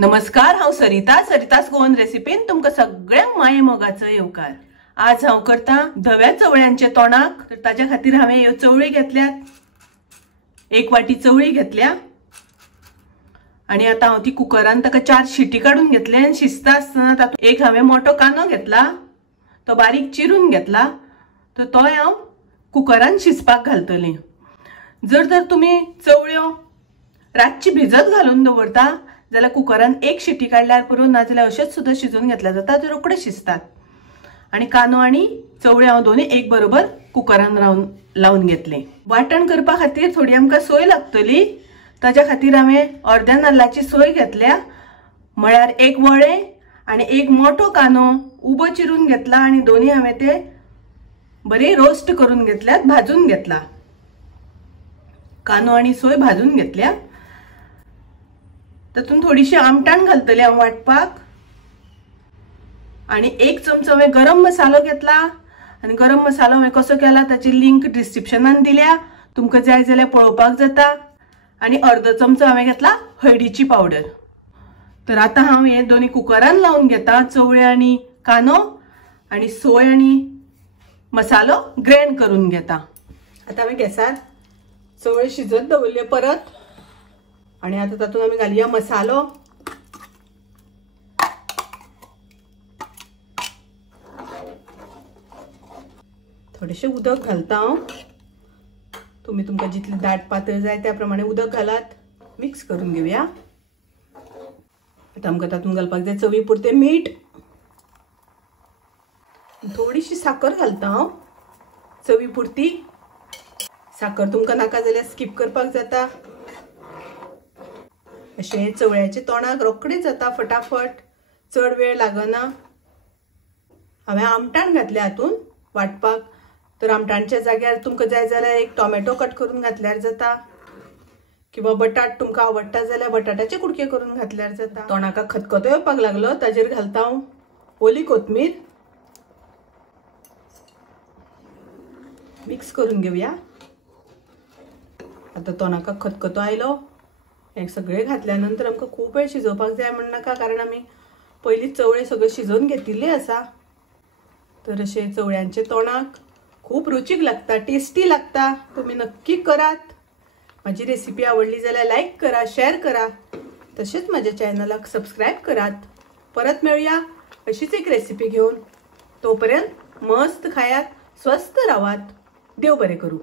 नमस्कार, हांव सरितास गोवन रेसिपीन तुमकां सगळ्यांक माये मोगाचो येवकार। आज हांव करता धव्या चवळ्यांचे तोंडाक। तर ताच्या खातीर हांवें ह्यो चवळी घेतल्यात, 1 वाटी चवळी घेतल्या आणि आता हांव ती कुकरान ताका 4 शिटी काढून घेतले आणि शिजता आसतना तातूंत एक हांवें मोठो कांदो घेतला, तो बारीक चिरून घेतला, तर तो हांव कुकरान शिजपाक घालतलें। जर तुमी चवळ्यो रातची भिजत घालून दवरता जाल्यार कुकरान 1 शिटी काढल्यार पुरो, नाजाल्यार अशेच सुद्धा शिजून घेतल्या जाता, तर रोखडे शिजतात। आणि कांदो आणि चवळी हांव दोन्ही एक बरोबर कुकरान लावून घेतले। वाटण करपा खातीर थोडी आमकां सोय लागतली, ताच्या खातीर हांवें अर्ध्या नाल्लाची सोय घेतल्या, म्हळ्यार 1 वळे आणि 1 मोठो कांदो उबो चिरून घेतला आणि दोन्ही हांवें ते बरे रोस्ट करून घेतल्यात, भाजून घेतला। कांदो आणि सोय भाजून घेतल्या, तातून थोडीशी आमटाण घालतले हांव वाटपाक, आणि 1 चमचो हांवें गरम मसालो घेतला आणि गरम मसालो हांवें कसो केला ताची लिंक डिस्क्रिप्शनान दिल्या, तुमकां जाय जाल्यार पळोवपाक जाता। आणि अर्धो चमचो हांवें घेतला हळदीची पावडर। तर आता हांव हे दोन्ही कुकरान लावून घेता, चवळी आणि कांदो आणि सोय आणि मसालो ग्राइंड करून घेता। आता हांवें गॅसार चवळी शिजत दवरले परत, आणि आता तातूंत आमी घालुया मसालो। थोडेशे उदक घालता हांव, तुम्ही तुमकां जितली दाट पातळ जाय त्या प्रमाणे उदक घालात। मिक्स करून घेवया। आता आमकां तातूंत घालपाक जाय चवी पुरते मीठ, थोडीशी साखर घालता हांव चवी पुरती। साखर तुमकां नाका जाल्यार स्किप करपाक जाता। अशें चवळ्याचे तोंडाक रोखडेच जाता फटाफट, चड वेळ लागना। हांवें आमटाण घातल्या हातून वाटपाक, तर आमटाणच्या जाग्यार तुमकां जाय जाल्यार 1 टोमॅटो कट करून घातल्यार जाता, किंवा बटाट तुमकां आवडटा जाल्यार बटाटाचे कुडके करून घातल्यार जाता। तोंडाका खतखतो येवपाक लागलो ताजेर घालता हांव ओली कोथमीर। मिक्स करून घेवया। आता तोंडाका खतखतो आयलो, हे सगळे घातल्या नंतर आमकां खूब वेळ शिजोवपाक जाय म्हण नाका, कारण आमी पयलींच चवळे सगळे शिजोवन घेतिल्ले आसा। तर अशें चवळ्यांचे तोंडाक खूब रुचीक लागता, टेस्टी लागता। तुम्ही नक्की करात। माझी रेसिपी आवडली जाल्यार लाईक करा, शेअर करा, तसेच माझ्या चॅनलाक सबस्क्राईब करात। परत मेळूया अशीच एक रेसिपी घेऊन। तोपर्यंत मस्त खायात, स्वस्थ राहात, देव बरे करू।